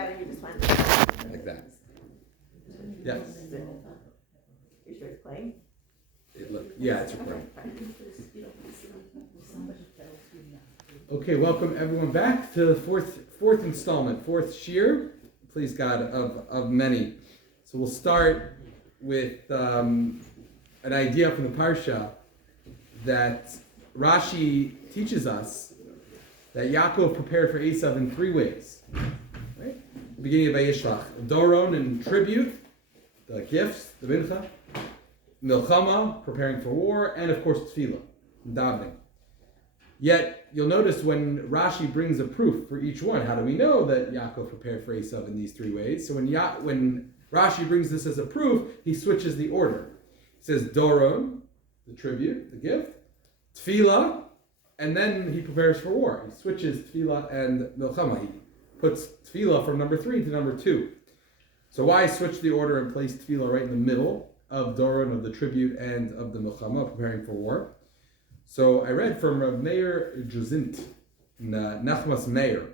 that and you just went like that. Yes. You sure it's playing? Yeah, it's recording. Okay, welcome everyone back to the fourth installment, fourth shiur, please God, of many. So we'll start with an idea from the Parsha that Rashi teaches us that Yaakov prepared for Esav in three ways. Right? The beginning of Vayishlach, Doron and tribute, the gifts, the mincha, milchama, preparing for war, and of course tefilah, davening. Yet you'll notice when Rashi brings a proof for each one, how do we know that Yaakov prepared for Esav in these three ways? So when Rashi brings this as a proof, he switches the order. He says Doron, the tribute, the gift, tefilah, and then he prepares for war. He switches tefilah and milchama. He puts tefilah from number 3 to number 2. So why switch the order and place tefilah right in the middle of Doron, of the tribute, and of the milchama, preparing for war? So I read from Rav Meir Jozint, Nachmas Meir,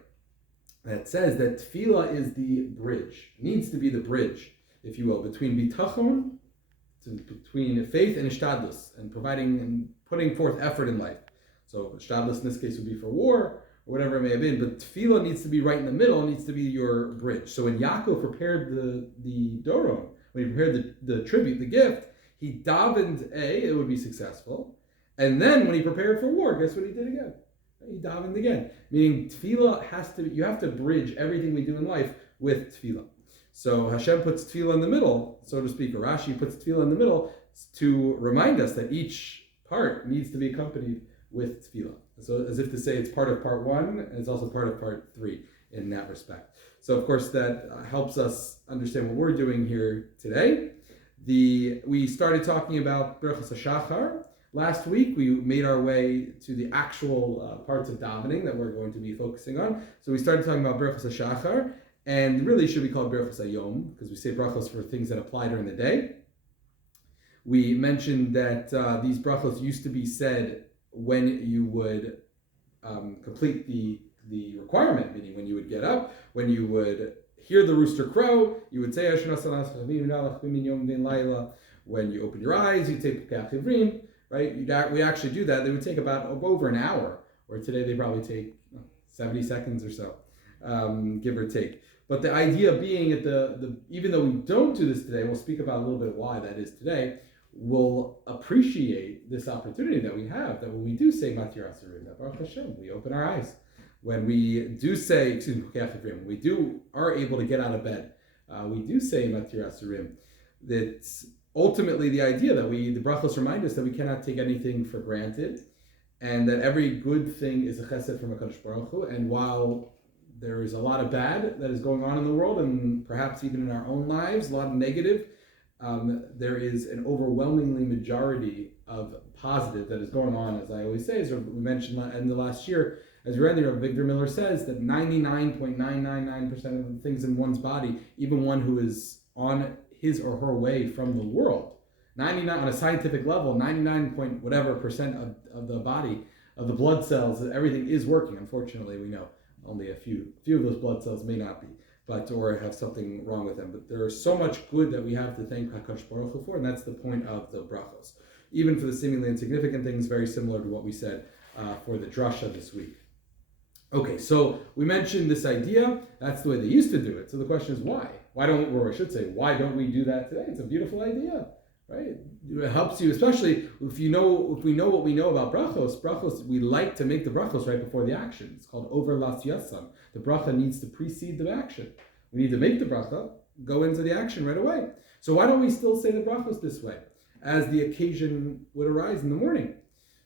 that says that tefilah is the bridge, needs to be the bridge, if you will, between bitachon, between faith and ishtadlus, and providing and putting forth effort in life. So ishtadlus in this case would be for war, or whatever it may have been, but tefilah needs to be right in the middle, needs to be your bridge. So when Yaakov prepared the Doron, when he prepared the tribute, the gift, he davened it would be successful. And then when he prepared for war, guess what he did again? He davened again. Meaning tefilah you have to bridge everything we do in life with tefilah. So Hashem puts tefilah in the middle, so to speak, or Rashi puts tefilah in the middle to remind us that each part needs to be accompanied with tefilah. So as if to say it's part of part 1, and it's also part of part 3 in that respect. So of course that helps us understand what we're doing here today. We started talking about Berachos HaShachar. Last week, we made our way to the actual parts of davening that we're going to be focusing on. So we started talking about Berachos HaShachar, and really should be called Berachos HaYom, because we say brachos for things that apply during the day. We mentioned that these brachos used to be said when you would complete the requirement, meaning when you would get up, when you would hear the rooster crow, you would say, when you open your eyes, you take Pekach Ivrim, right? We actually do that. They would take about over an hour, or today they probably take 70 seconds or so, give or take. But the idea being that even though we don't do this today, we'll speak about a little bit why that is today, we'll appreciate this opportunity that we have, that when we do say Matir Asurim, that Baruch Hashem, we open our eyes. When we do say, when we are able to get out of bed, we do say Matir Asurim. That's ultimately the idea that the brachos remind us that we cannot take anything for granted, and that every good thing is a chesed from HaKadosh Baruch Hu. And while there is a lot of bad that is going on in the world, and perhaps even in our own lives, a lot of negative, there is an overwhelmingly majority of positive that is going on, as I always say, as we mentioned in the last year. As we read there, Victor Miller says that 99.999% of the things in one's body, even one who is on his or her way from the world, 99 on a scientific level, 99 point whatever percent of the body, of the blood cells, everything is working. Unfortunately, we know only a few of those blood cells may not be, or have something wrong with them. But there is so much good that we have to thank HaKadosh Baruch Hu for, and that's the point of the brachos. Even for the seemingly insignificant things, very similar to what we said for the drasha this week. Okay, so we mentioned this idea. That's the way they used to do it. So the question is why? Why don't we do that today? It's a beautiful idea, right? It helps you, especially if we know what we know about brachos. Brachos, we like to make the brachos right before the action. It's called over las yasam. The bracha needs to precede the action. We need to make the bracha, go into the action right away. So why don't we still say the brachos this way, as the occasion would arise in the morning?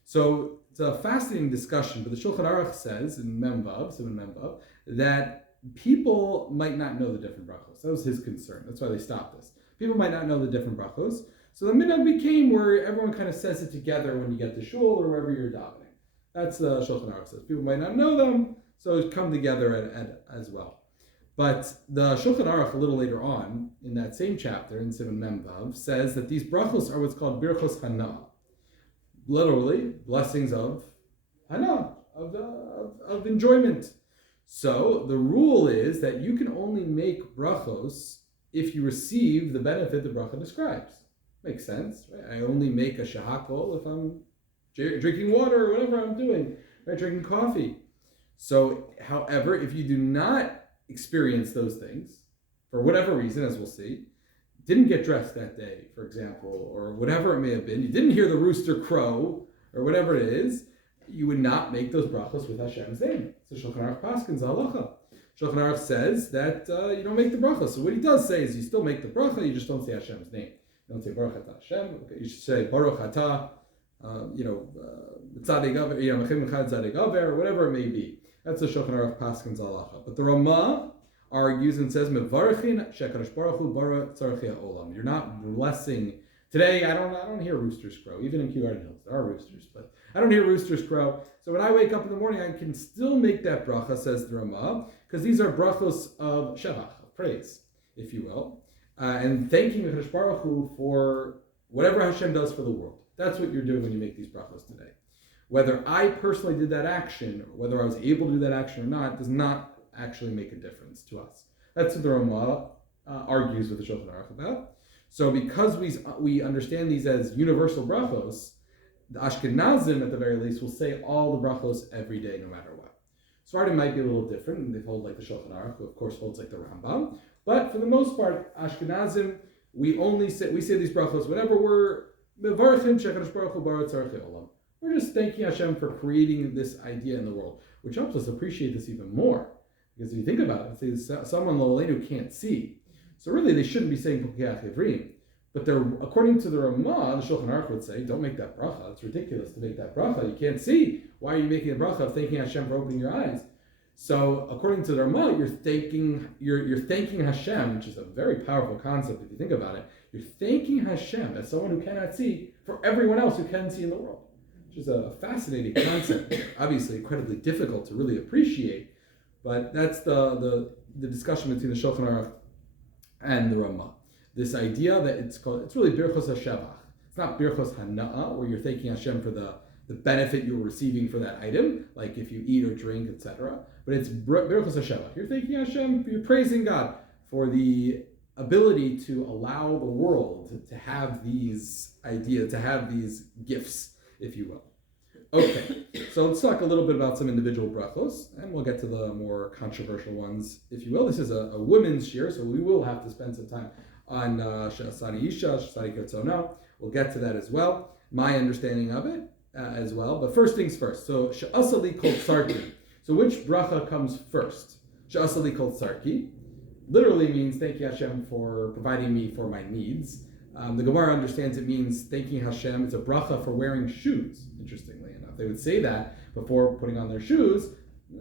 So it's a fascinating discussion, but the Shulchan Aruch says in Memvav, that people might not know the different brachos. That was his concern. That's why they stopped this. People might not know the different brachos. So the minhag became where everyone kind of says it together when you get to shul or wherever you're davening. That's the Shulchan Aruch says. People might not know them, so come together as well. But the Shulchan Aruch a little later on, in that same chapter, in Siman Memvav, says that these brachos are what's called birchos hana. Literally, blessings of hana, of enjoyment. So the rule is that you can only make brachos if you receive the benefit the bracha describes. Makes sense, right? I only make a shahakol if I'm drinking water or whatever I'm doing, right? Drinking coffee. So, however, if you do not experience those things, for whatever reason, as we'll see, didn't get dressed that day, for example, or whatever it may have been, you didn't hear the rooster crow, or whatever it is, you would not make those brachos with Hashem's name. So Shulchan Aruch paskins halacha. Shulchan Aruch says that you don't make the bracha. So what he does say is you still make the bracha, you just don't say Hashem's name. You don't say Baruch Atah Hashem. You should say Baruch Atah, Tzaddik Aver, Mechim Echad Tzaddik Aver, whatever it may be. That's the Shulchan Aruch paskins halacha. But the Ramah argues and says Mevarchin Shekadosh Baruch Hu Bara Tzarchei Olam. You're not blessing. Today I don't hear roosters crow. Even in Kew Garden Hills there are roosters, but I don't hear roosters crow. So when I wake up in the morning, I can still make that bracha, says the Ramah, because these are brachos of shevach, of praise, if you will, and thanking Hakadosh Baruch Hu for whatever Hashem does for the world. That's what you're doing when you make these brachos today. Whether I personally did that action, or whether I was able to do that action or not, does not actually make a difference to us. That's what the Ramah argues with the Shulchan Aruch about. So because we understand these as universal brachos, the Ashkenazim, at the very least, will say all the brachos every day, no matter what. Sephardim might be a little different, and they hold like the Shulchan Aruch, who of course holds like the Rambam. But for the most part, Ashkenazim, we say these brachos whenever we're mevarchin shekadosh baruch hu bara tzarchei olam. We're just thanking Hashem for creating this idea in the world, which helps us appreciate this even more. Because if you think about it, say someone Lolenu can't see, so really they shouldn't be saying Pokeach Ivrim. But according to the Ramah, the Shulchan Aruch would say, don't make that bracha. It's ridiculous to make that bracha. You can't see. Why are you making a bracha of thanking Hashem for opening your eyes? So according to the Ramah, you're thanking Hashem, which is a very powerful concept if you think about it. You're thanking Hashem as someone who cannot see for everyone else who can see in the world, which is a fascinating concept. Obviously incredibly difficult to really appreciate, but that's the discussion between the Shulchan Aruch and the Ramah. This idea that it's really Birchos HaShevach. It's not Birchos HaNa'ah, where you're thanking Hashem for the benefit you're receiving for that item, like if you eat or drink, etc. But it's Birchos HaShevach. You're thanking Hashem, you're praising God for the ability to allow the world to have these ideas, to have these gifts, if you will. Okay, so let's talk a little bit about some individual brachos, and we'll get to the more controversial ones, if you will. This is a women's shiur, so we will have to spend some time on She'asani Isha, She'asani Kertzono. We'll get to that as well. My understanding of it as well. But first things first. So She'asali Kol Tzarki. So which bracha comes first? She'asali Kol Tzarki literally means thank you Hashem for providing me for my needs. The Gemara understands it means thanking Hashem. It's a bracha for wearing shoes, interestingly enough. They would say that before putting on their shoes.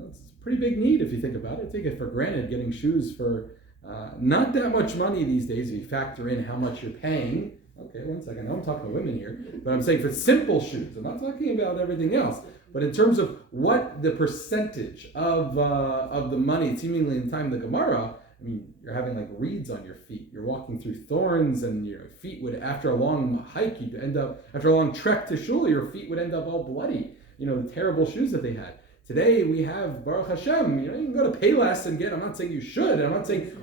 It's a pretty big need if you think about it. Take it for granted getting shoes for not that much money these days if you factor in how much you're paying. Okay, one second. Now I'm talking to women here, but I'm saying for simple shoes. I'm not talking about everything else. But in terms of what the percentage of the money, seemingly in time of the Gemara, I mean, you're having like reeds on your feet. You're walking through thorns, and your feet would, after a long hike, you'd end up, after a long trek to shul, your feet would end up all bloody. You know, the terrible shoes that they had. Today we have Baruch Hashem. You know, you can go to Payless and get. I'm not saying you should. I'm not saying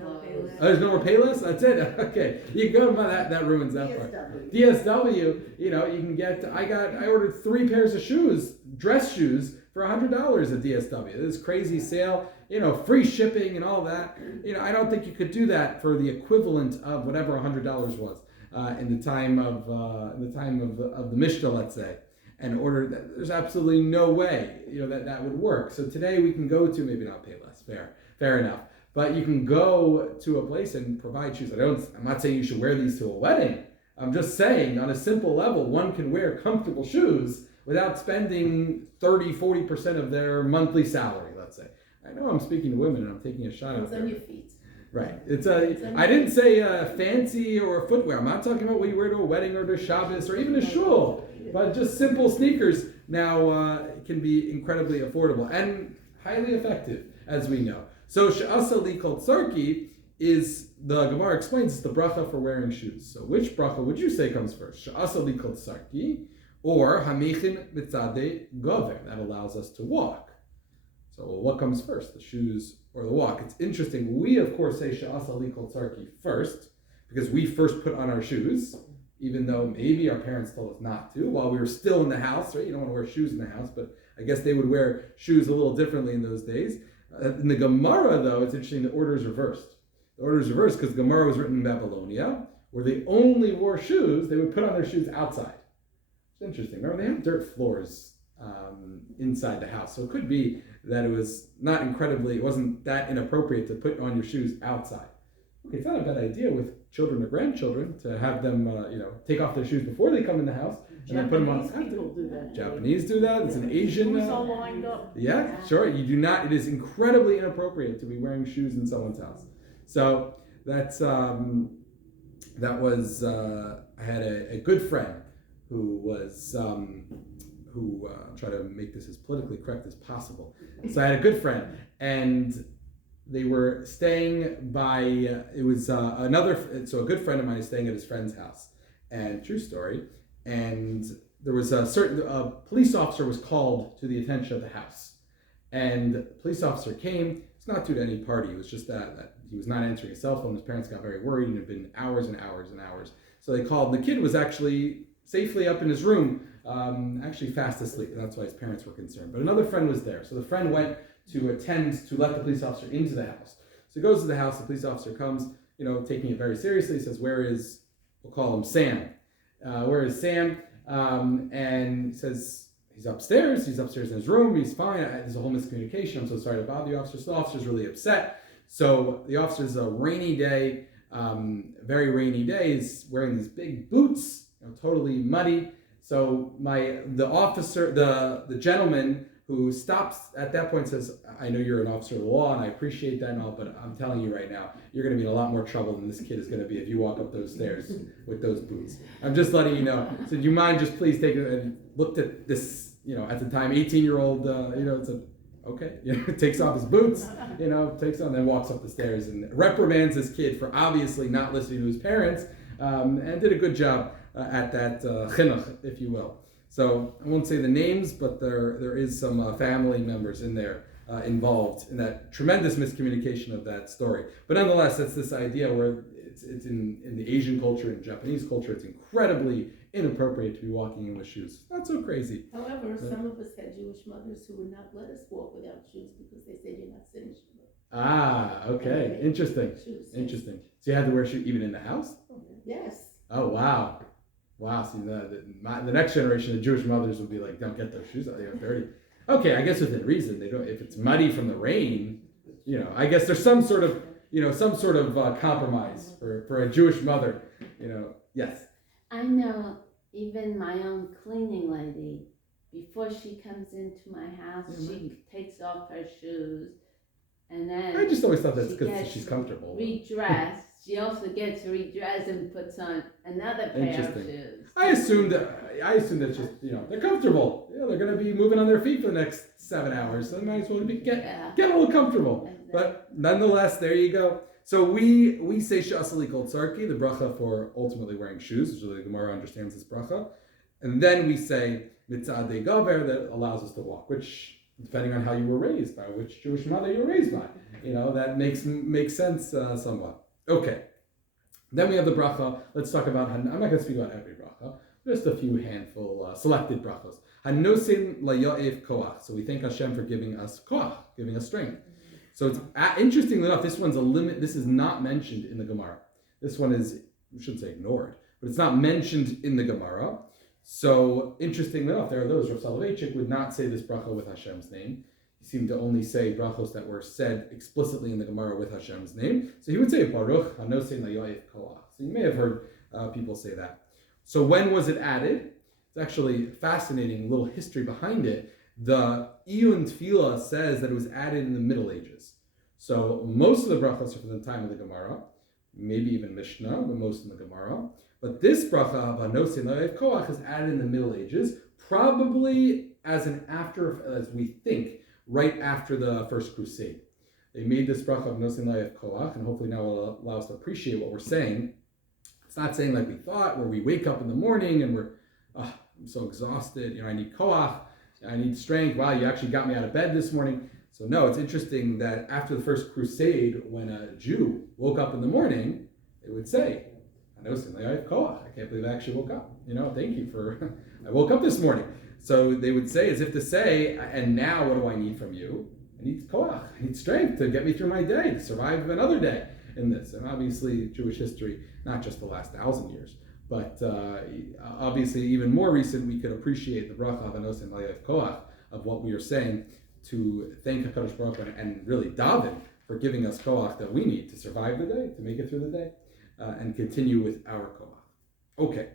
there's no more Payless. That's it. Okay, you can go to that ruins that part. DSW. You know, you can get. I ordered 3 pairs of shoes, dress shoes, for $100 at DSW. This crazy sale. You know, free shipping and all that. You know, I don't think you could do that for the equivalent of whatever $100 was in the time of the Mishnah, let's say. And order that. There's absolutely no way, you know, that would work. So today we can go to, maybe not Payless, fair enough. But you can go to a place and provide shoes. I'm not saying you should wear these to a wedding. I'm just saying on a simple level, one can wear comfortable shoes without spending 30-40% of their monthly salary, let's say. I know I'm speaking to women and I'm taking a shot out there. It's on your feet. Right. I didn't say fancy or footwear. I'm not talking about what you wear to a wedding or to Shabbos or even a shul. But just simple sneakers now can be incredibly affordable and highly effective, as we know. So She'asa li kol tzarki is, the Gemara explains, it's the bracha for wearing shoes. So which bracha would you say comes first? She'asa li kol tzarki or hamichin mitzadei gover, that allows us to walk. So what comes first, the shoes or the walk? It's interesting. We, of course, say Sha'asa Likol Tzarki first, because we first put on our shoes, even though maybe our parents told us not to, while we were still in the house, right? You don't want to wear shoes in the house, but I guess they would wear shoes a little differently in those days. In the Gemara, though, it's interesting, the order is reversed. The order is reversed because Gemara was written in Babylonia, where they only wore shoes, they would put on their shoes outside. It's interesting. Remember, they have dirt floors inside the house, so it could be that it wasn't that inappropriate to put on your shoes outside. Okay, it's not a bad idea with children or grandchildren to have them, take off their shoes before they come in the house and then put them on after. People do that. Japanese do that. It's an Asian. Shoes all lined up. Yeah, sure. You do not. It is incredibly inappropriate to be wearing shoes in someone's house. So that's that was. I had a good friend who was try to make this as politically correct as possible. So I had a good friend, and they were staying by, a good friend of mine is staying at his friend's house, and true story, and there was a police officer was called to the attention of the house, and the police officer came. It's not due to any party, it was just that he was not answering his cell phone. His parents got very worried, and it had been hours and hours and hours. So they called, and the kid was actually safely up in his room, actually fast asleep, and that's why his parents were concerned. But another friend was there, so the friend went to let the police officer into the house. So he goes to the house, the police officer comes, taking it very seriously. He says, we'll call him Sam. Where is Sam? And he says, he's upstairs in his room, he's fine. There's a whole miscommunication, I'm so sorry to bother the officer. So the officer's really upset. So the officer's a rainy day, very rainy day, is wearing these big boots, totally muddy. So the gentleman who stops at that point says, I know you're an officer of the law and I appreciate that and all, but I'm telling you right now, you're going to be in a lot more trouble than this kid is going to be if you walk up those stairs with those boots. I'm just letting you know. So do you mind just please taking it? And looked at this, at the time, 18-year-old, said, okay, takes off his boots, takes on, then walks up the stairs and reprimands this kid for obviously not listening to his parents, and did a good job at that chinuch, if you will. So I won't say the names, but there is some family members in there involved in that tremendous miscommunication of that story. But nonetheless, that's this idea where it's in the Asian culture and Japanese culture, it's incredibly inappropriate to be walking in with shoes. Not so crazy. However, some of us had Jewish mothers who would not let us walk without shoes because they said you're not finished. Ah, okay. Interesting. Interesting. So you had to wear shoes even in the house? Yes. Oh, wow. Wow, see, the next generation of Jewish mothers would be like, don't get those shoes out, they're dirty. Okay, I guess within reason, they don't. If it's muddy from the rain, I guess there's some sort of compromise for a Jewish mother, Yes. I know even my own cleaning lady, before she comes into my house, she takes off her shoes, and then I just always thought that's because she's comfortable. Redressed. She also gets redressed and puts on another pair of shoes. I assumed that just they're comfortable. They're going to be moving on their feet for the next 7 hours, so they might as well get a little comfortable. Exactly. But nonetheless, there you go. So we say Sha'asali Kol Tzarki, the bracha for ultimately wearing shoes, which the Gemara understands this bracha, and then we say Mitzadei Gaver, that allows us to walk, which depending on how you were raised, by which Jewish mother you were raised by, that makes sense somewhat. Okay, then we have the bracha. Let's talk about, I'm not going to speak about every bracha, just a few handful, selected brachos. Hanosim layo'ef koach. So we thank Hashem for giving us koach, giving us strength. So it's interestingly enough, this one's a limit. This is not mentioned in the Gemara. This one is, we shouldn't say ignored, but it's not mentioned in the Gemara. So interestingly enough, there are those, Rav Soloveitchik would not say this bracha with Hashem's name. He seemed to only say brachos that were said explicitly in the Gemara with Hashem's name. So he would say Baruch Hanosein Layoif Koach. So you may have heard people say that. So when was it added? It's actually fascinating little history behind it. The Iyun Tefilah says that it was added in the Middle Ages. So most of the brachos are from the time of the Gemara, maybe even Mishnah, but most in the Gemara. But this bracha of Hanosein Layoif Koach is added in the Middle Ages, probably as we think, right after the First Crusade. They made this bracha of Nosin Layef Koach, and hopefully now will allow us to appreciate what we're saying. It's not saying like we thought, where we wake up in the morning and I'm so exhausted, I need koach, I need strength. Wow, you actually got me out of bed this morning. So no, it's interesting that after the first crusade, when a Jew woke up in the morning, they would say, I can't believe I actually woke up. Thank you for, I woke up this morning. So they would say, as if to say, and now what do I need from you? I need koach, I need strength to get me through my day, to survive another day in this. And obviously, Jewish history, not just the last 1,000 years, but obviously even more recent, we could appreciate the bracha of anosim layav koach, of what we are saying, to thank HaKadosh Baruch Hu and really daven for giving us koach that we need to survive the day, to make it through the day, and continue with our koach. Okay,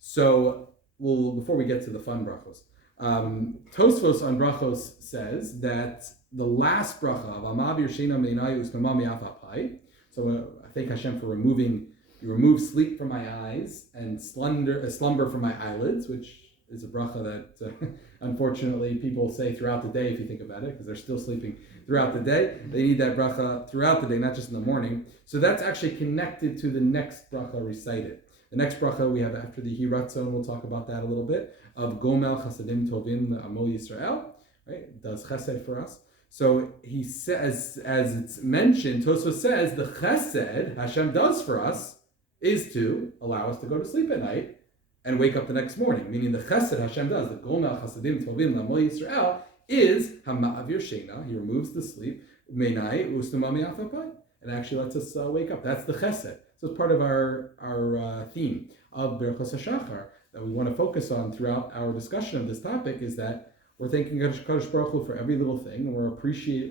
so before we get to the fun brachos, Tosfos on brachos says that the last bracha of Amavir Shena Meinai Usmama Mi'afapai. So I thank Hashem for you remove sleep from my eyes and slumber from my eyelids, which is a bracha that unfortunately people say throughout the day if you think about it, because they're still sleeping throughout the day. They need that bracha throughout the day, not just in the morning. So that's actually connected to the next bracha recited. The next bracha we have after the Hiratzon, we'll talk about that a little bit, of Gomel Chasadim Tovim Amo Yisrael, right? It does chesed for us. So he says, as it's mentioned, Tosfos says, the chesed Hashem does for us is to allow us to go to sleep at night and wake up the next morning. Meaning the chesed Hashem does, the Gomel Chasadim Tovim Amo Yisrael, is Hama'avir Shena, he removes the sleep, Meinai Ustumami Afapai, and actually lets us wake up. That's the chesed. So it's part of our theme of Berachos HaShachar that we want to focus on throughout our discussion of this topic, is that we're thanking Kadosh Baruch Hu for every little thing, and we're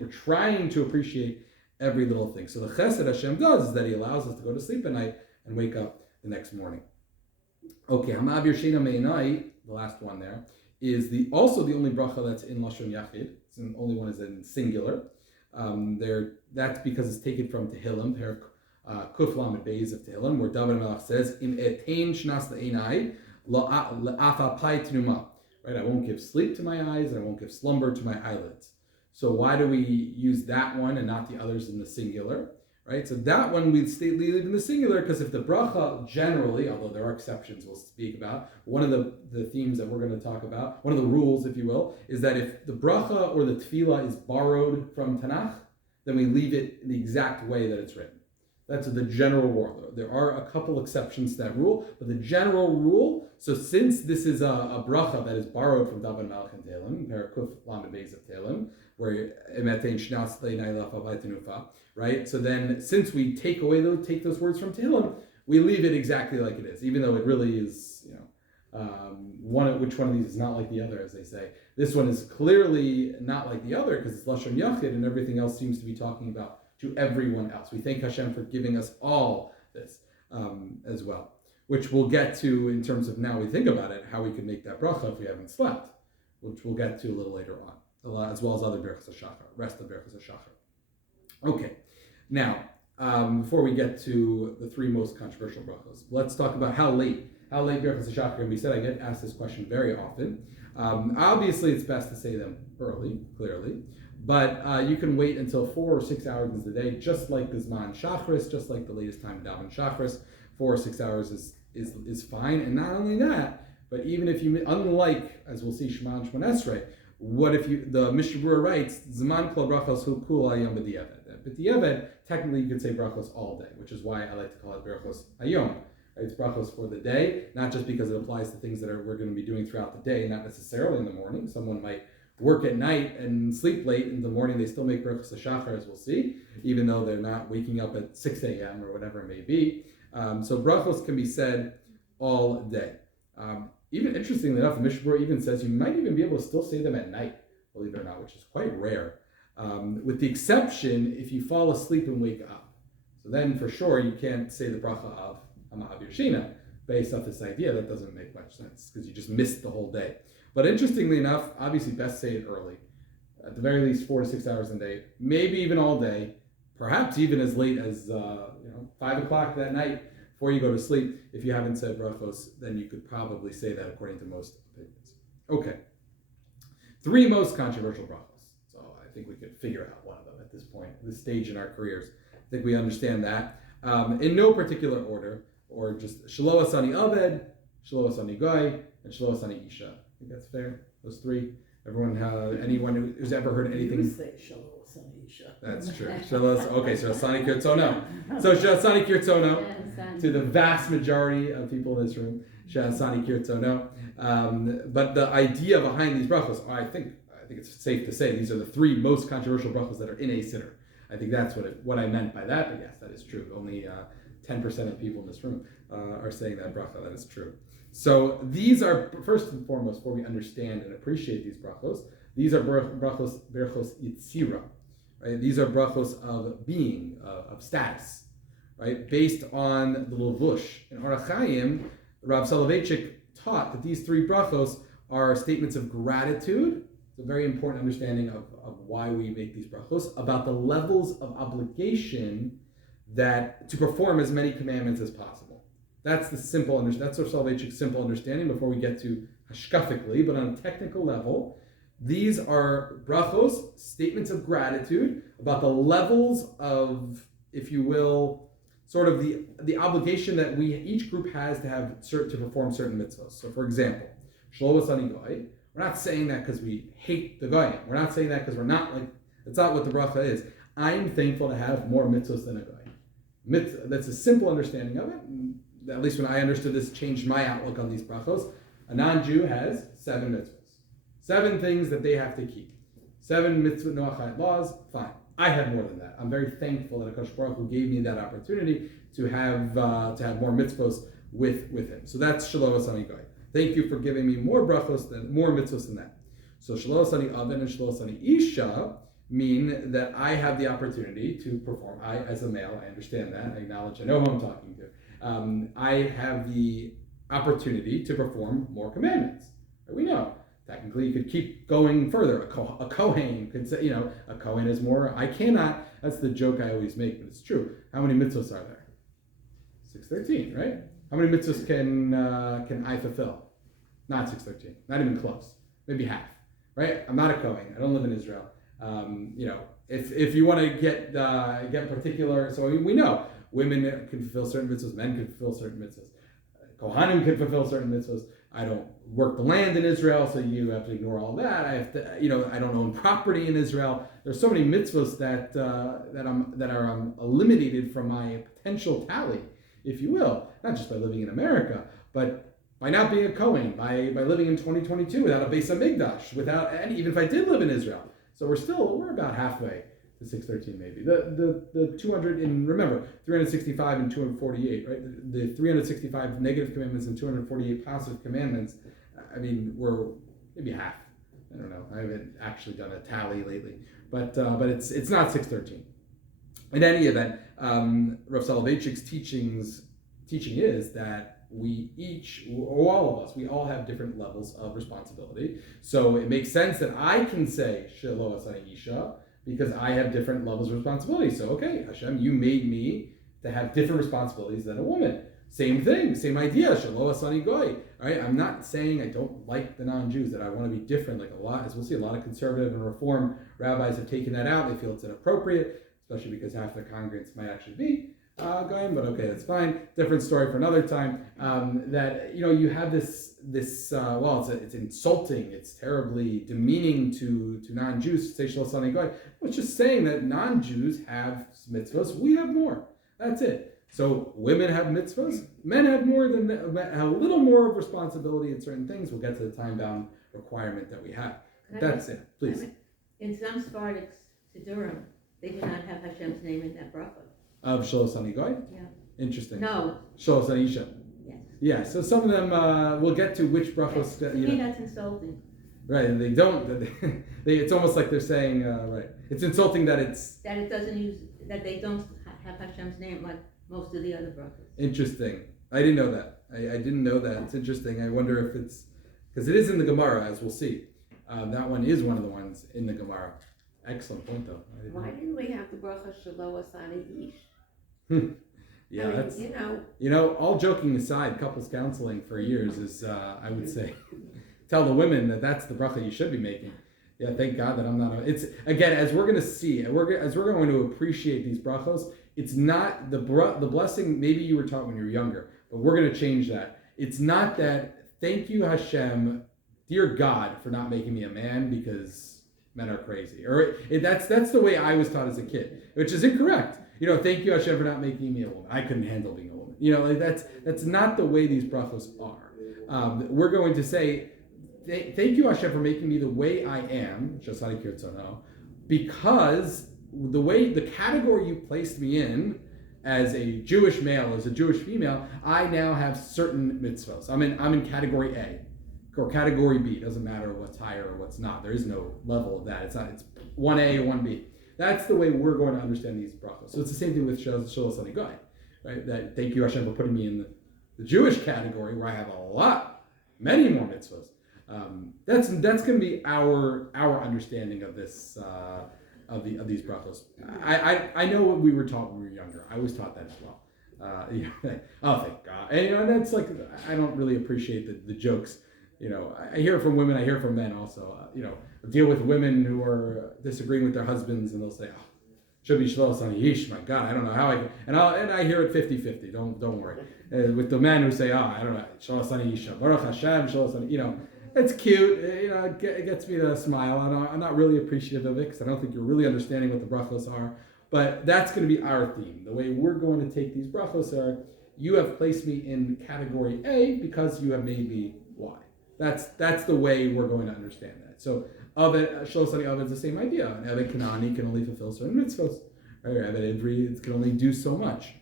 trying to appreciate every little thing. So the chesed Hashem does is that He allows us to go to sleep at night and wake up the next morning. Okay, Hama'avir Shena Me'enai, the last one there, is also the only bracha that's in Lashon Yachid. It's the only one is in singular. That's because it's taken from Tehillim, Kuf Lamed Beis of Tehillim, where David Melech says, "Im etein shnas le'enai la'afapai tnuma." Right, I won't give sleep to my eyes, and I won't give slumber to my eyelids. So why do we use that one and not the others in the singular? Right, so that one we leave in the singular, because if the bracha generally, although there are exceptions we'll speak about, one of the themes that we're going to talk about, one of the rules, if you will, is that if the bracha or the tefilah is borrowed from Tanakh, then we leave it in the exact way that it's written. That's the general rule. There are a couple exceptions to that rule, but the general rule, so since this is a bracha that is borrowed from David Melech and Tehillim, Parakuf Lamed Beis of Tehillim, where Emetein Shnas Le'nai La'afapai Tenufa, right? So then, since we take those words from Tehillim, we leave it exactly like it is, even though it really is, which one of these is not like the other, as they say. This one is clearly not like the other because it's Lashon Yachid, and everything else seems to be talking about to everyone else. We thank Hashem for giving us all this as well, which we'll get to in terms of, now we think about it, how we can make that bracha if we haven't slept, which we'll get to a little later on, as well as other Berachos HaShachar, rest of Berachos HaShachar. Okay, now, before we get to the three most controversial brachos, let's talk about how late Berachos HaShachar can be said. I get asked this question very often. Obviously, it's best to say them early, clearly, but you can wait until 4 or 6 hours into the day, just like the Zman Shachris, just like the latest time to daven Shachris. 4 or 6 hours is fine. And not only that, but even if you, unlike, as we'll see, Shema and Shemon Esrei, what if the Mishnah Berurah writes, Zman kol brachos hu kul hayom b'diavad. B'diavad, technically you could say brachos all day, which is why I like to call it brachos hayom. It's brachos for the day, not just because it applies to things that we're going to be doing throughout the day, not necessarily in the morning. Someone might work at night and sleep late. In the morning, they still make Berachos HaShachar, as we'll see, even though they're not waking up at 6 a.m. or whatever it may be. So brachos can be said all day. Even interestingly enough, the Mishnah Berurah even says you might even be able to still say them at night, believe it or not, which is quite rare. With the exception if you fall asleep and wake up. So then for sure you can't say the bracha of Hama'avir Shena based off this idea. That doesn't make much sense because you just missed the whole day. But interestingly enough, obviously best say it early. At the very least 4 to 6 hours a day, maybe even all day, perhaps even as late as 5 o'clock that night before you go to sleep. If you haven't said brachos, then you could probably say that according to most opinions. Okay. 3 most controversial brachos. So I think we could figure out one of them at this point, this stage in our careers. I think we understand that. In no particular order, or just Shelo Asani Aved, Shelo Asani Goy, and Shelo Asani Isha. I think that's fair, those 3. Everyone, anyone who's ever heard anything? You say shalom Sanisha. That's true. Okay, so Shasani Kirtzono. So Shasani Kirtzono, to the vast majority of people in this room, Shasani Kirtzono. But the idea behind these brachos, I think it's safe to say these are the three most controversial brachos that are in a siddur. I think that's what I meant by that. But yes, that is true. Only 10% of people in this room are saying that bracha. That is true. So these are, first and foremost, before we understand and appreciate these brachos, these are brachos yitzira, right? These are brachos of being, of status, right? Based on the levush. In Orach Chaim, Rav Soloveitchik taught that these three brachos are statements of gratitude. It's a very important understanding of why we make these brachos, about the levels of obligation that to perform as many commandments as possible. That's the simple that's Rav Soloveitchik's simple understanding before we get to hashkafically, but on a technical level, these are brachos, statements of gratitude about the levels of, if you will, sort of the obligation that each group has to perform certain mitzvahs. So, for example, Shlo Asani Goy, we're not saying that because we hate the Goyim. We're not saying that because we're not that's not what the bracha is. I'm thankful to have more mitzvahs than a Goy. That's a simple understanding of it. At least when I understood this, changed my outlook on these brachos. A non-Jew has 7 mitzvahs. 7 things that they have to keep. 7 mitzvah noachite laws, fine. I have more than that. I'm very thankful that HaKadosh Baruch Hu gave me that opportunity to have more mitzvahs with him. So that's Shelo Asani Goy. Thank you for giving me more brachos, more mitzvahs than that. So Shelo Asani Aven and Shelo Asani Isha mean that I have the opportunity to perform. I, as a male, I understand that. I acknowledge, I know who I'm talking to. I have the opportunity to perform more commandments. We know. Technically, you could keep going further. A Kohen could say, a Kohen is more. I cannot. That's the joke I always make, but it's true. How many mitzvahs are there? 613, right? How many mitzvahs can I fulfill? Not 613. Not even close. Maybe half, right? I'm not a Kohen. I don't live in Israel. If you want to get particular, so we know women can fulfill certain mitzvahs, men can fulfill certain mitzvahs, Kohanim can fulfill certain mitzvahs. I don't work the land in Israel, so you have to ignore all that. I have to, I don't own property in Israel. There's so many mitzvahs that are eliminated from my potential tally, if you will, not just by living in America, but by not being a Kohen, by living in 2022 without a Beis HaMikdash, and even if I did live in Israel. So we're about halfway to 613 maybe. The 200 in, remember, 365 and 248, right? The 365 negative commandments and 248 positive commandments, we're maybe half. I don't know. I haven't actually done a tally lately. But it's not 613. In any event, Rav Soloveitchik's teaching is that we each, or all of us, we all have different levels of responsibility. So it makes sense that I can say Shelo Asani Isha because I have different levels of responsibility. So okay, Hashem, you made me to have different responsibilities than a woman. Same thing, same idea. Shelo Asani Goy. All right, I'm not saying I don't like the non-Jews, that I want to be different. Like as we'll see, a lot of conservative and reform rabbis have taken that out. They feel it's inappropriate, especially because half the congregants might actually be Goyim, but okay, that's fine. Different story for another time. That you have this it's insulting, it's terribly demeaning to non-Jews to say Shelo Asani Goy. It's just saying that non-Jews have mitzvahs, we have more. That's it. So women have mitzvahs, men have have a little more of responsibility in certain things. We'll get to the time-bound requirement that we have. That's it. Please. In some Sephardic Siddurim, they do not have Hashem's name in that bracha. Of Shelo Asani Goy? Yeah. Interesting. No. Shelo Asani Isha. Yes. Yeah, so some of them, we'll get to which brachos. To me, that's insulting. Right, and they don't. It's almost like they're saying, right. It's insulting that it's. That it doesn't use, that they don't have Hashem's name like most of the other brachos. Interesting. I didn't know that. I didn't know that. It's interesting. I wonder if it's, because it is in the Gemara, as we'll see. That one is one of the ones in the Gemara. Excellent point, though. Why didn't we have the bracha Shelo Asani Ish? Yeah, that's, you know, all joking aside, couples counseling for years is, I would say, tell the women that that's the bracha you should be making. Yeah, thank God that I'm not. It's again, as we're going to see, as we're going to appreciate these brachos. It's not the blessing. Maybe you were taught when you were younger, but we're going to change that. It's not that. Thank you, Hashem. dear God for not making me a man because men are crazy. Or that's the way I was taught as a kid, which is incorrect. Thank you Hashem for not making me a woman. I couldn't handle being a woman. That's not the way these brachos are. We're going to say, thank you Hashem for making me the way I am, Shasani Kirtzono, because the category you placed me in as a Jewish male, as a Jewish female, I now have certain mitzvahs. I'm in category A or category B. It doesn't matter what's higher or what's not. There is no level of that. It's 1A or 1B. That's the way we're going to understand these brachos. So it's the same thing with Sholos Ani Goy, right? That thank you Hashem for putting me in the Jewish category where I have many more mitzvahs. That's going to be our understanding of this of these brachos. I know what we were taught when we were younger. I was taught that as well. Oh, thank God. And that's like, I don't really appreciate the jokes. I hear it from women. I hear it from men also. Deal with women who are disagreeing with their husbands, and they'll say, "Oh, should be shlos ani ish." My God, I don't know how I can. And I hear it 50-50. Don't worry. With the men who say, "Oh, I don't know, shlos ani isha, baruch Hashem, shlos ani." It's cute. It gets me to smile. I'm not really appreciative of it because I don't think you're really understanding what the brachos are. But that's going to be our theme. The way we're going to take these brachos are: you have placed me in category A because you have made me Y. That's the way we're going to understand that. So Shlos Ani Aved is the same idea. An Eved Kanani can only fulfill certain mitzvahs. Right? Eved Ivri can only do so much,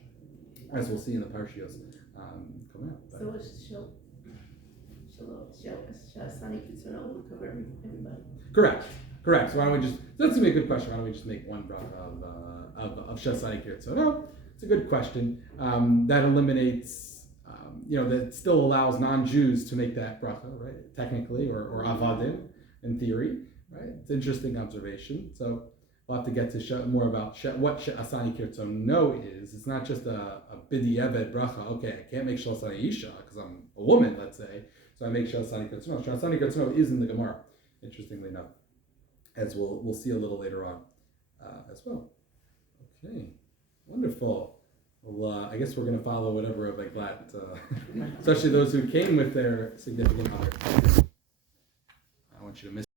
as we'll see in the parshios coming up. So it's Shasani Kitsuno will cover everybody. Correct. So why don't we that's a good question. Why don't we just make one bracha of Shasani Kitsuno? It's a good question. That eliminates. That still allows non-Jews to make that bracha, right? Technically, or avadim, in theory, right? It's an interesting observation. So we'll have to get to more about what Asani Kirtzono is. It's not just a bidi eved bracha. Okay, I can't make Shasani Isha because I'm a woman, let's say. So I make Shasani Kirtzono. Shasani Kirtzono is in the Gemara, interestingly enough, as we'll see a little later on as well. Okay, wonderful. Well, I guess we're going to follow whatever Rabbi Glatt, especially those who came with their significant other. I want you to miss